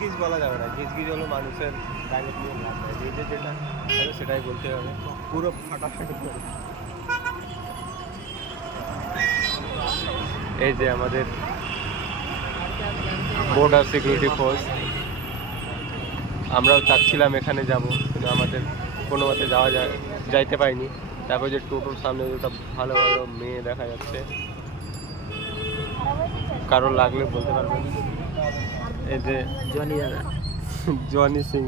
গিজ বলা যাবে না, গিজ হলো মানুষের প্রাইভেট নিয়ে লাভ নেই, নিজে যেটা হবে সেটাই বলতে হবে, পুরো ফাটাফাটি করে। এই যে আমাদের বর্ডার সিকিউরিটি ফোর্স, আমরাও চাচ্ছিলাম এখানে যাব, কিন্তু আমাদের কোনো মতে যাইতে পারিনি। তারপর যে টোটোর সামনে দুটো ভালো ভালো মেয়ে দেখা যাচ্ছে, কারোর লাগলে বলতে পারবেন। এই যে জনি সিং।